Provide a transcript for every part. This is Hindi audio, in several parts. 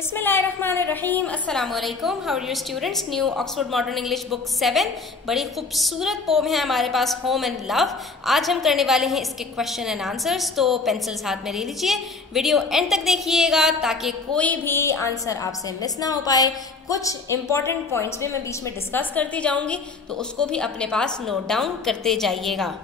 बिस्मिल्लाहिर्रहमानिर्रहीम अस्सलाम वालेकुम। How are you students. New Oxford modern English book 7 बड़ी खूबसूरत पोम है हमारे पास, होम एंड लव। आज हम करने वाले हैं इसके क्वेश्चन एंड आंसर्स, तो पेंसिल्स हाथ में ले लीजिए, वीडियो एंड तक देखिएगा ताकि कोई भी आंसर आपसे मिस ना हो पाए। कुछ इंपॉर्टेंट पॉइंट्स भी मैं बीच में डिस्कस करती जाऊंगी, तो उसको भी अपने पास नोट डाउन करते जाइएगा।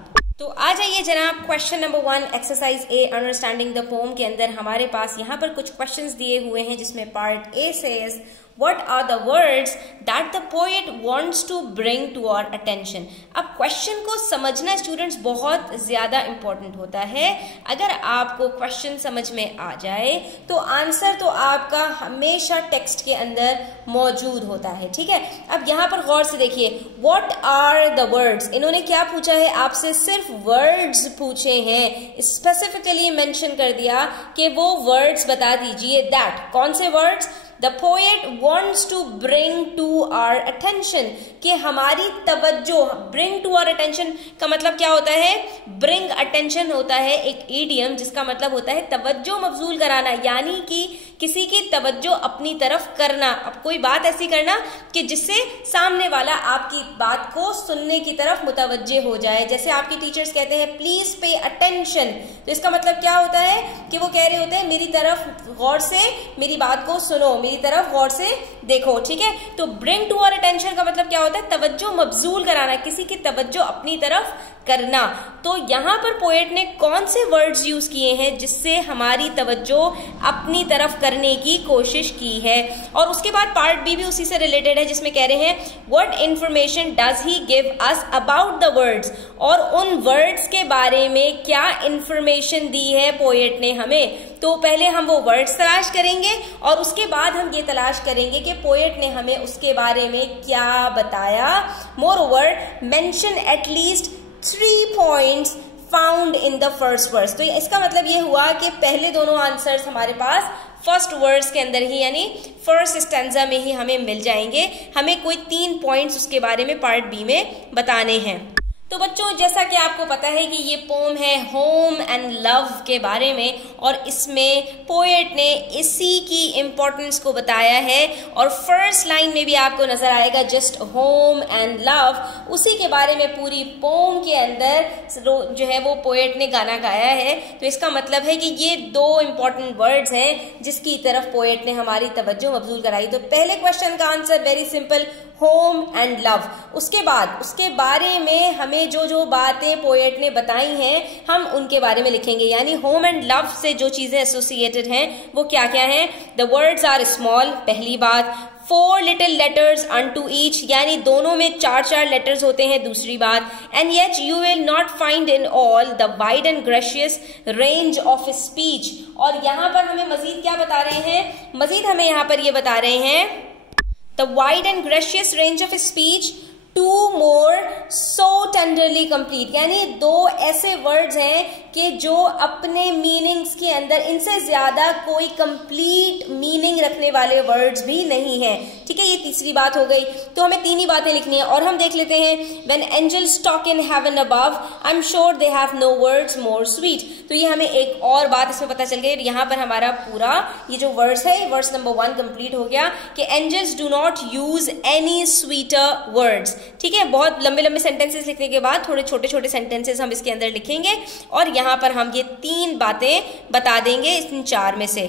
तो आ जाइए जनाब, question number 1 exercise A understanding the pome के अंदर हमारे पास यहाँ पर कुछ क्वेश्चंस दिए हुए हैं, जिसमें part A says What are the words that the poet wants to bring to our attention? अब क्वेश्चन को समझना स्टूडेंट्स बहुत ज्यादा इंपॉर्टेंट होता है। अगर आपको क्वेश्चन समझ में आ जाए तो आंसर तो आपका हमेशा टेक्स्ट के अंदर मौजूद होता है, ठीक है। अब यहाँ पर गौर से देखिए, What are the words? इन्होंने क्या पूछा है आपसे? सिर्फ वर्ड्स पूछे हैं, स्पेसिफिकली मेंशन कर दिया कि वो वर्ड्स बता दीजिए। दैट कौन से words? The poet wants to bring to our attention, कि हमारी तवज्जो, bring to our attention का मतलब क्या होता है? bring attention होता है एक इडियम जिसका मतलब होता है तवज्जो मबजूल कराना, यानी कि किसी की तवज्जो अपनी तरफ करना। अब कोई बात ऐसी करना कि जिससे सामने वाला आपकी बात को सुनने की तरफ मुतवज्जे हो जाए। जैसे आपकी टीचर्स कहते हैं प्लीज पे अटेंशन, तो इसका मतलब क्या होता है कि वो कह रहे होते हैं मेरी तरफ गौर से मेरी बात को सुनो, मेरी तरफ गौर से देखो, ठीक है। तो ब्रिंग टू आवर अटेंशन का मतलब क्या होता है? तवज्जो मबजूल कराना, किसी की तवज्जो अपनी तरफ करना। तो यहाँ पर पोएट ने कौन से वर्ड्स यूज किए हैं जिससे हमारी तवज्जो अपनी तरफ करने की कोशिश की है। और उसके बाद पार्ट बी भी उसी से रिलेटेड है, जिसमें कह रहे हैं what information does he give us about the words, और उन वर्ड्स के बारे में क्या इंफॉर्मेशन दी है पोएट ने हमें। तो पहले हम वो वर्ड्स तलाश करेंगे और उसके बाद हम ये तलाश करेंगे कि पोएट ने हमें उसके बारे में क्या बताया। More over mention at least 3 points found in the first verse। तो इसका मतलब ये हुआ कि पहले दोनों आंसर्स हमारे पास फर्स्ट वर्स के अंदर ही, यानी फर्स्ट स्टैंजा में ही हमें मिल जाएंगे। हमें कोई 3 पॉइंट्स उसके बारे में पार्ट बी में बताने हैं। तो बच्चों, जैसा कि आपको पता है कि ये पोम है होम एंड लव के बारे में, और इसमें पोएट ने इसी की इम्पोर्टेंस को बताया है। और फर्स्ट लाइन में भी आपको नजर आएगा जस्ट होम एंड लव, उसी के बारे में पूरी पोम के अंदर जो है वो पोएट ने गाना गाया है। तो इसका मतलब है कि ये 2 इंपॉर्टेंट वर्ड्स हैं जिसकी तरफ पोएट ने हमारी तवज्जो मबजूल कराई। तो पहले क्वेश्चन का answer very simple, home and love. उसके बाद उसके बारे में हमें जो बातें पोएट ने बताई हैं हम उनके बारे में लिखेंगे, यानी होम एंड लव से जो चीजें एसोसिएटेड हैं वो क्या क्या हैं। द वर्ड्स आर स्मॉल, पहली बात। 4 little letters unto each, यानी दोनों में 4 लेटर्स होते हैं, दूसरी बात। And yet you will not find in all the wide and gracious range of speech. और यहाँ पर हमें मजीद क्या बता रहे हैं? मजीद हमें यहाँ पर ये बता रहे हैं The wide and gracious range of speech, 2 more so tenderly complete, यानी 2 ऐसे वर्ड्स हैं कि जो अपने मीनिंग्स के अंदर इनसे ज्यादा कोई कंप्लीट मीनिंग रखने वाले वर्ड्स भी नहीं है, ठीक है। ये तीसरी बात हो गई। तो हमें 3 ही बातें लिखनी है और हम देख लेते हैं When angels talk in heaven above, I'm sure they have no words more sweet। तो ये हमें एक और बात इसमें पता चल गई। यहाँ पर हमारा पूरा ये जो वर्ड्स है, वर्ड्स नंबर 1 कंप्लीट हो गया कि angels do not use any sweeter words, ठीक है। बहुत लंबे लंबे सेंटेंसेस लिखने के बाद थोड़े छोटे छोटे सेंटेंसेस हम इसके अंदर लिखेंगे और यहाँ पर हम ये 3 बातें बता देंगे इन 4 में से।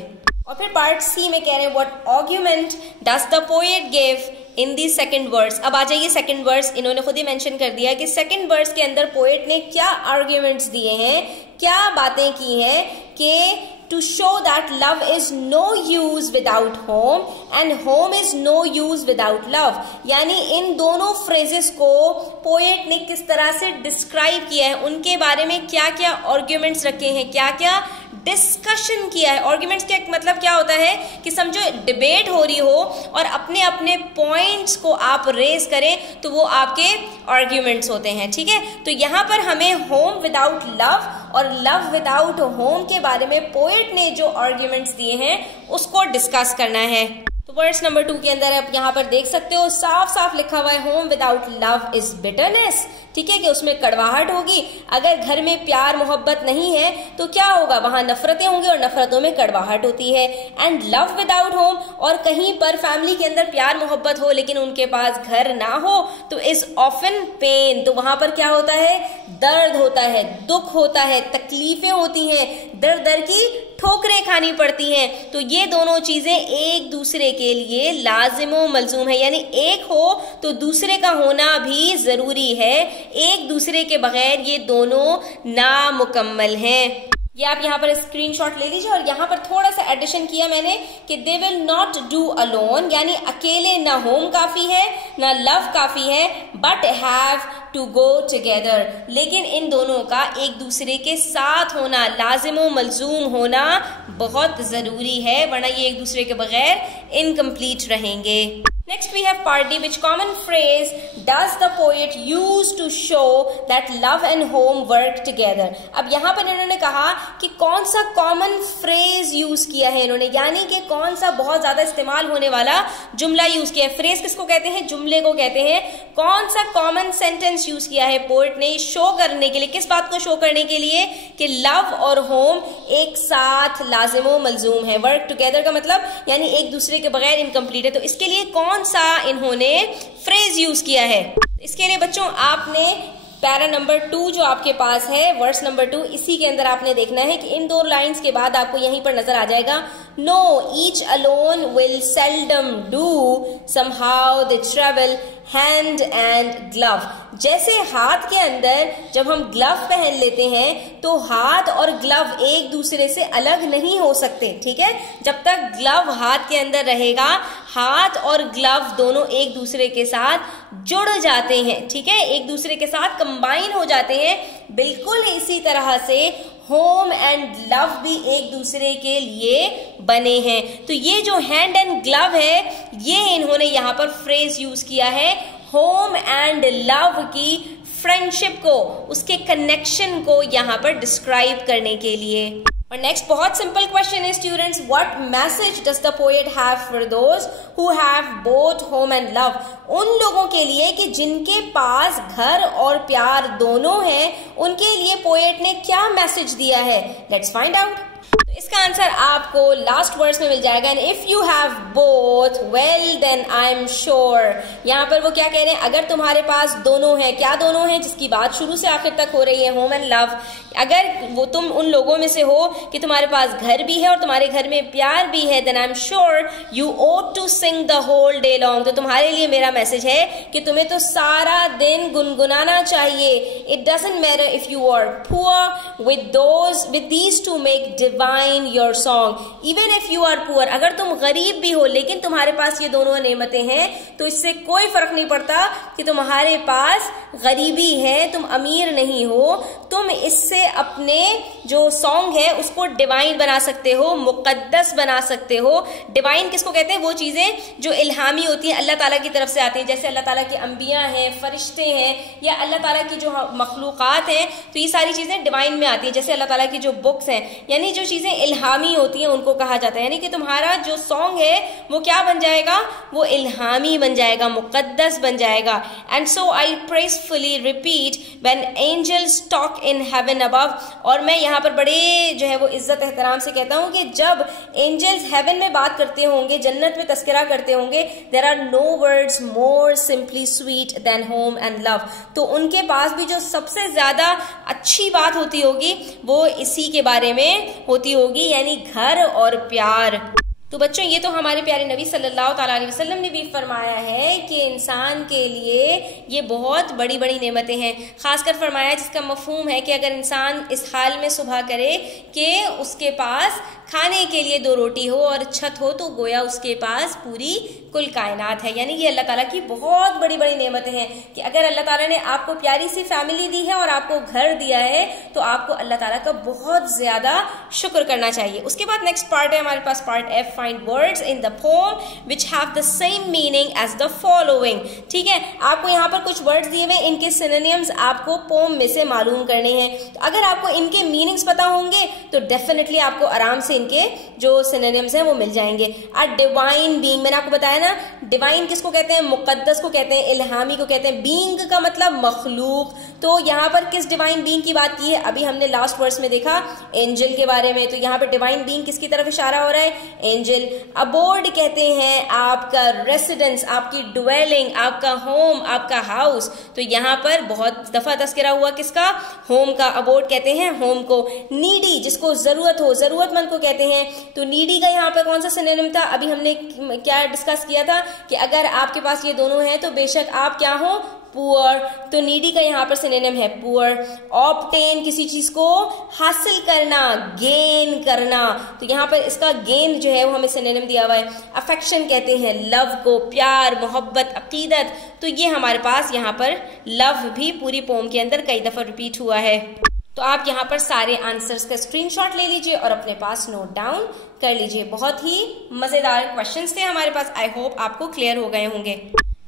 और फिर पार्ट सी में कह रहे हैं what argument does the poet give in the second verse. अब आ जाइए सेकेंड वर्स, इन्होंने खुद ही मेंशन कर दिया कि सेकेंड वर्स के अंदर पोएट ने क्या आर्ग्यूमेंट्स दिए हैं, क्या बातें की हैं कि to show that love is no use without home and home is no use without love। यानी इन दोनों फ्रेजेस को पोएट ने किस तरह से डिस्क्राइब किया है, उनके बारे में क्या क्या आर्ग्यूमेंट्स रखे हैं, क्या क्या डिस्कशन किया है। आर्ग्यूमेंट्स का मतलब क्या होता है कि समझो डिबेट हो रही हो और अपने अपने पॉइंट्स को आप रेज करें तो वो आपके आर्ग्यूमेंट्स होते हैं, ठीक है। तो यहाँ पर हमें होम विदाउट लव और लव विदाउट होम के बारे में पोएट ने जो आर्ग्यूमेंट्स दिए हैं उसको डिस्कस करना है। तो वर्ड्स नंबर 2 के अंदर आप यहाँ पर देख सकते हो साफ साफ लिखा हुआ है home without love is bitterness, ठीक है, कि उसमें कड़वाहट होगी। अगर घर में प्यार मोहब्बत नहीं है तो क्या होगा, वहां नफरतें होंगी और नफरतों में कड़वाहट होती है। एंड लव विदाउट होम, कहीं पर फैमिली के अंदर प्यार मोहब्बत हो लेकिन उनके पास घर ना हो तो इज ऑफन पेन, तो वहां पर क्या होता है, दर्द होता है, दुख होता है, तकलीफें होती हैं, दर दर की ठोकरें खानी पड़ती हैं। तो ये दोनों चीजें एक दूसरे के लिए लाजिमो मलजूम है, यानी एक हो तो दूसरे का होना भी जरूरी है, एक दूसरे के बगैर ये दोनों नामुकम्मल हैं। ये आप यहाँ पर स्क्रीनशॉट ले लीजिए और यहाँ पर थोड़ा सा एडिशन किया मैंने कि they will not do alone, यानी अकेले ना होम काफी है ना लव काफी है, but have to go together, लेकिन इन दोनों का एक दूसरे के साथ होना, लाजिमो मलजूम होना बहुत जरूरी है, वरना ये एक दूसरे के बगैर इनकम्प्लीट रहेंगे। Next we have part D, which common phrase does the poet use to show that love and home work together? अब यहाँ पर इन्होंने कहा कि कौन सा कॉमन फ्रेज यूज किया है इन्होंने, यानी कि कौन सा बहुत ज्यादा इस्तेमाल होने वाला जुमला यूज किया है। फ्रेज किसको कहते हैं, जुमले को कहते हैं। कौन सा कॉमन सेंटेंस यूज किया है पोएट ने शो करने के लिए, किस बात को शो करने के लिए कि लव और होम एक साथ लाजिमो मलजूम है। वर्क टुगेदर का मतलब यानी एक दूसरे के बगैर इनकम्प्लीट है, तो इसके लिए कौन सा इन्होंने फ्रेज यूज किया है। इसके लिए बच्चों आपने पैरा नंबर 2 जो आपके पास है, वर्स नंबर 2, इसी के अंदर आपने देखना है कि इन 2 लाइंस के बाद आपको यहीं पर नजर आ जाएगा, know each alone will seldom do somehow they travel hand and glove. जैसे हाथ के अंदर जब हम ग्लव पहन लेते हैं तो हाथ और ग्लव एक दूसरे से अलग नहीं हो सकते, ठीक है। जब तक ग्लव हाथ के अंदर रहेगा हाथ और ग्लव दोनों एक दूसरे के साथ जुड़ जाते हैं, ठीक है, एक दूसरे के साथ कंबाइन हो जाते हैं। बिल्कुल इसी तरह से होम एंड लव भी एक दूसरे के लिए बने हैं। तो ये जो हैंड एंड ग्लव है ये इन्होंने यहाँ पर फ्रेज यूज किया है होम एंड लव की फ्रेंडशिप को, उसके कनेक्शन को यहाँ पर डिस्क्राइब करने के लिए। और नेक्स्ट बहुत सिंपल क्वेश्चन है students, what message does the poet have for those who have both home and love? उन लोगों के लिए कि जिनके पास घर और प्यार दोनों हैं, उनके लिए पोएट ने क्या मैसेज दिया है? Let's find out. इसका आंसर आपको लास्ट वर्ड्स में मिल जाएगा, and if you have both well then I am sure. यहाँ पर वो क्या कह रहे हैं, अगर तुम्हारे पास दोनों है, क्या दोनों है जिसकी बात शुरू से आखिर तक हो रही है, होम एंड लव, अगर वो तुम उन लोगों में से हो कि तुम्हारे पास घर भी है और तुम्हारे घर में प्यार भी है, then I am sure you ought to sing the whole day long. तो तुम्हारे लिए मेरा मैसेज है कि तुम्हें तो सारा दिन गुनगुनाना चाहिए। It doesn't matter if you are poor with these to make divine your song, even if you are poor, अगर तुम गरीब भी हो लेकिन तुम्हारे पास ये दोनों नेमतें हैं तो इससे कोई फर्क नहीं पड़ता कि तुम्हारे पास गरीबी है, तुम अमीर नहीं हो, तुम इससे अपने जो सॉन्ग है उसको डिवाइन बना सकते हो, मुकद्दस बना सकते हो। डिवाइन किसको कहते हैं? वो चीजें जो इल्हामी होती हैं, अल्लाह ताला की तरफ से आती हैं, जैसे अल्लाह ताला के अंबिया हैं, फरिश्ते हैं, या अल्लाह ताला की जो मखलूकात हैं, तो ये सारी चीजें डिवाइन में आती हैं। जैसे अल्लाह ताला की जो बुक्स हैं, यानी जो चीजें इल्हामी होती हैं उनको कहा जाता है, यानी कि तुम्हारा जो सॉन्ग है वो क्या बन जाएगा? वो इल्हामी बन जाएगा, मुकद्दस बन जाएगा। And so I prayerfully repeat when angels talk in heaven above, और मैं यहाँ पर बड़े जो है वो इज्जत एहतराम से कहता हूँ कि जब एंजल्स हेवन में बात करते होंगे, जन्नत में तस्करा करते होंगे, there are no words more simply sweet than home and love. तो उनके पास भी जो सबसे ज्यादा अच्छी बात होती होगी वो इसी के बारे में होती होगी, यानी घर और प्यार। तो बच्चों ये तो हमारे प्यारे नबी सल्लल्लाहु अलैहि वसल्लम ने भी फरमाया है कि इंसान के लिए ये बहुत बड़ी बड़ी नेमतें हैं। खासकर फरमाया जिसका मफहूम है कि अगर इंसान इस हाल में सुबह करे कि उसके पास खाने के लिए 2 रोटी हो और छत हो, तो गोया उसके पास पूरी कुल कायनात है। यानी ये अल्लाह ताला की बहुत बड़ी बड़ी नेमतें हैं कि अगर अल्लाह ताला ने आपको प्यारी सी फैमिली दी है और आपको घर दिया है तो आपको अल्लाह ताला का बहुत ज्यादा शुक्र करना चाहिए। उसके बाद नेक्स्ट पार्ट है हमारे पास, part F, find words in the poem which have the same meaning as the following. ठीक है, आपको यहाँ पर कुछ वर्ड्स दिए हुए, इनके सिनोनिम्स आपको पोम में से मालूम करने हैं। तो अगर आपको इनके मीनिंग्स पता होंगे तो डेफिनेटली आपको आराम से इनके जो सिनोनिम्स हैं वो मिल जाएंगे। अ डिवाइन बीइंग, मैंने आपको बताया ना, डिवाइन किसको कहते हैं? मुकद्दस को कहते हैं, इल्हामी को कहते हैं। बीइंग का मतलब मखलूक। तो यहाँ पर किस डिवाइन बीइंग की बात की है? अभी हमने लास्ट वर्स में देखा एंजल के बारे में, तो यहाँ पर डिवाइन बीइंग किसकी तरफ इशारा हो रहा है? एंजल। अबोर्ड कहते हैं आपका रेसिडेंस, आपकी ड्वेलिंग, आपका होम, आपका हाउस। तो यहाँ पर बहुत दफा तस्करा हुआ किसका? होम का। अबोर्ड कहते हैं होम को। नीडी, जिसको जरूरत हो, जरूरतमंद को कहते हैं। तो नीडी का यहाँ पर कौन सा सिनोनिम था? अभी हमने क्या डिस्कस किया था कि अगर आपके पास ये दोनों हैं तो बेशक आप क्या हो? पुअर। तो नीडी का यहाँ पर सिनोनिम है पुअर। ऑब्टेन, किसी चीज को हासिल करना, गेन करना। तो यहाँ पर इसका गेन जो है वो हमें सिनोनिम दिया हुआ है। अफेक्शन कहते हैं लव को, प्यार, मोहब्बत, अकीदत। तो ये हमारे पास यहाँ पर लव भी पूरी पोम के अंदर कई दफा रिपीट हुआ है। तो आप यहाँ पर सारे आंसर्स का स्क्रीनशॉट ले लीजिए और अपने पास नोट डाउन कर लीजिए। बहुत ही मजेदार क्वेश्चंस थे हमारे पास। आई होप आपको क्लियर हो गए होंगे।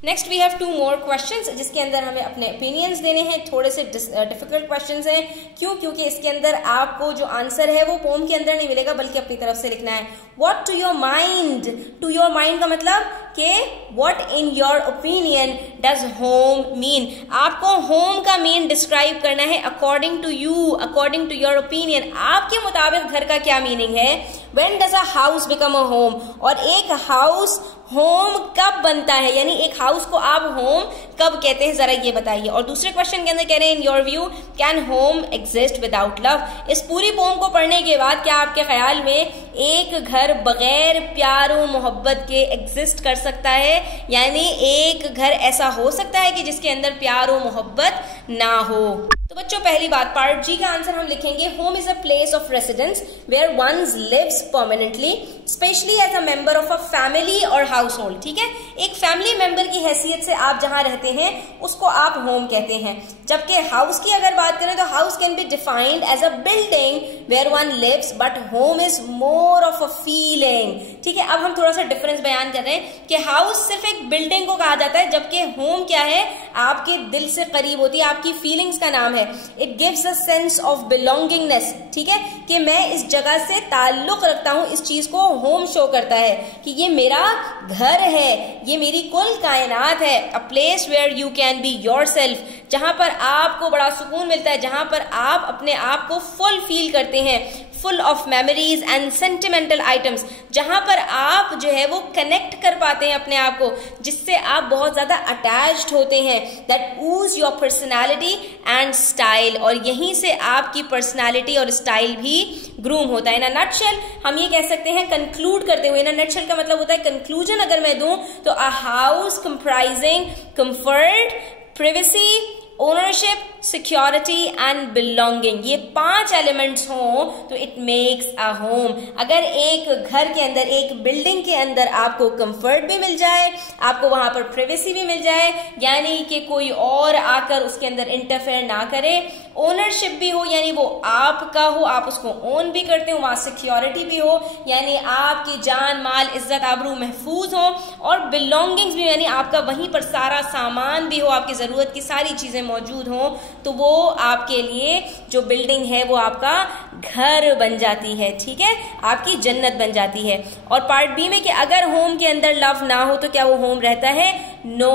Next we have 2 more questions, जिसके अंदर हमें अपने ओपिनियंस देने हैं। थोड़े से डिफिकल्ट क्वेश्चंस हैं। क्यों? क्योंकि इसके अंदर आपको जो आंसर है वो पोम के अंदर नहीं मिलेगा, बल्कि अपनी तरफ से लिखना है। What to your mind? To your mind का मतलब कि what in your opinion does home mean? आपको होम का मीन डिस्क्राइब करना है according to you, according to your opinion. आपके मुताबिक घर का क्या मीनिंग है? When does a house become a home? और एक हाउस होम कब बनता है, यानी एक हाउस को आप होम कब कहते हैं, जरा ये बताइए। और दूसरे क्वेश्चन के अंदर कह रहे हैं in your view can home exist without love? इस पूरी पोम को पढ़ने के बाद क्या आपके ख्याल में एक घर बगैर प्यार और मोहब्बत के एग्जिस्ट कर सकता है? यानी एक घर ऐसा हो सकता है कि जिसके अंदर प्यार और मोहब्बत ना हो? तो बच्चों, पहली बात, पार्ट जी का आंसर हम लिखेंगे home is a place of residence where ones lives permanently, specially as a member of a family और हाउस होल्ड। ठीक है, एक फैमिली मेंबर की हैसियत से आप जहां रहते हैं उसको आप होम कहते हैं। जबकि हाउस की अगर बात करें तो house can be defined as a building where one lives, but home is more of a feeling. ठीक है, अब हम थोड़ा सा डिफरेंस बयान कर रहे हैं कि हाउस सिर्फ एक बिल्डिंग को कहा जाता है, जबकि होम क्या है? आपके दिल से करीब होती है, आपकी फीलिंग्स का नाम है। It gives a sense of belongingness. ठीक है, कि मैं इस जगह से ताल्लुक रखता हूं, इस चीज को होम शो करता है कि ये मेरा घर है, ये मेरी कुल कायनात है। A place where you can be yourself, जहां पर आपको बड़ा सुकून मिलता है, जहां पर आप अपने आप को फुल फील करते हैं, full of memories and sentimental items, जहां पर आप जो है वो कनेक्ट कर पाते हैं अपने आप को, जिससे आप बहुत ज्यादा अटैच्ड होते हैं। That Uz your personality and style, और यहीं से आपकी पर्सनैलिटी और स्टाइल भी ग्रूम होता है। इन अ नटशेल हम ये कह सकते हैं, कंक्लूड करते हुए, इन अ नटशेल का मतलब होता है कंक्लूजन अगर मैं दूं तो a house comprising comfort, privacy, ownership, security and belonging, ये 5 एलिमेंट्स हों तो इट मेक्स अ होम। अगर एक घर के अंदर, एक बिल्डिंग के अंदर आपको कंफर्ट भी मिल जाए, आपको वहां पर प्रिवेसी भी मिल जाए, यानी कि कोई और आकर उसके अंदर इंटरफेयर ना करे, ओनरशिप भी हो यानी वो आपका हो, आप उसको ओन भी करते हो, वहां सिक्योरिटी भी हो यानी आपकी जान माल इज्जत आबरू महफूज हो, और बिलोंगिंग्स भी यानी आपका वहीं पर सारा सामान भी हो, आपकी जरूरत की सारी चीजें मौजूद हो, तो वो आपके लिए जो बिल्डिंग है वो आपका घर बन जाती है। ठीक है, आपकी जन्नत बन जाती है। और पार्ट बी में कि अगर होम के अंदर लव ना हो तो क्या वो होम रहता है? No,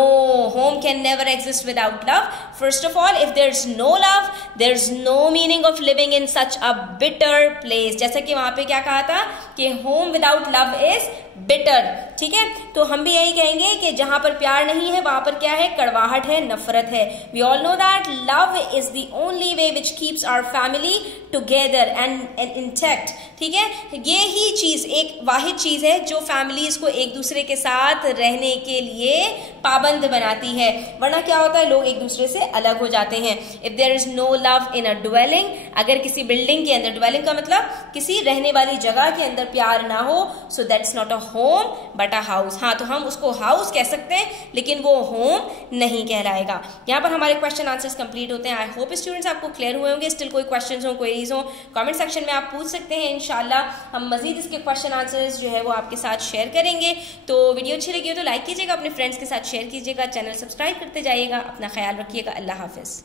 home can never exist without love. First of all, if there is no love there is no meaning of living in such a bitter place. जैसा कि वहां पे क्या कहा था कि home without love is bitter. ठीक है, तो हम भी यही कहेंगे कि जहां पर प्यार नहीं है वहां पर क्या है? कड़वाहट है, नफरत है। We all know that love is the only way which keeps our family together and intact. ठीक है, ये ही चीज, एक वाहिद चीज है जो फैमिलीज को एक दूसरे के साथ रहने के लिए पाबंद बनाती है, वरना क्या होता है? लोग एक दूसरे से अलग हो जाते हैं। If there is no love in a dwelling, अगर किसी बिल्डिंग के अंदर, ड्वेलिंग का मतलब किसी रहने वाली जगह के अंदर प्यार ना हो, so that's not a home but a house. हाँ, तो हम उसको हाउस कह सकते हैं लेकिन वो होम नहीं कहलाएगा। यहाँ पर हमारे क्वेश्चन आंसर्स कंप्लीट होते हैं। आई होप स्टूडेंट्स आपको क्लियर हुए होंगे। स्टिल कोई क्वेश्चन हो, क्वेरीज हो, कमेंट सेक्शन में आप पूछ सकते हैं। इंशाल्लाह हम मजीद इसके क्वेश्चन आंसर्स जो है वो आपके साथ शेयर करेंगे। तो वीडियो अच्छी लगी हो तो लाइक कीजिएगा, अपने फ्रेंड्स के साथ शेयर कीजिएगा, चैनल सब्सक्राइब करते जाइएगा। अपना ख्याल रखिएगा। अल्लाह हाफिज।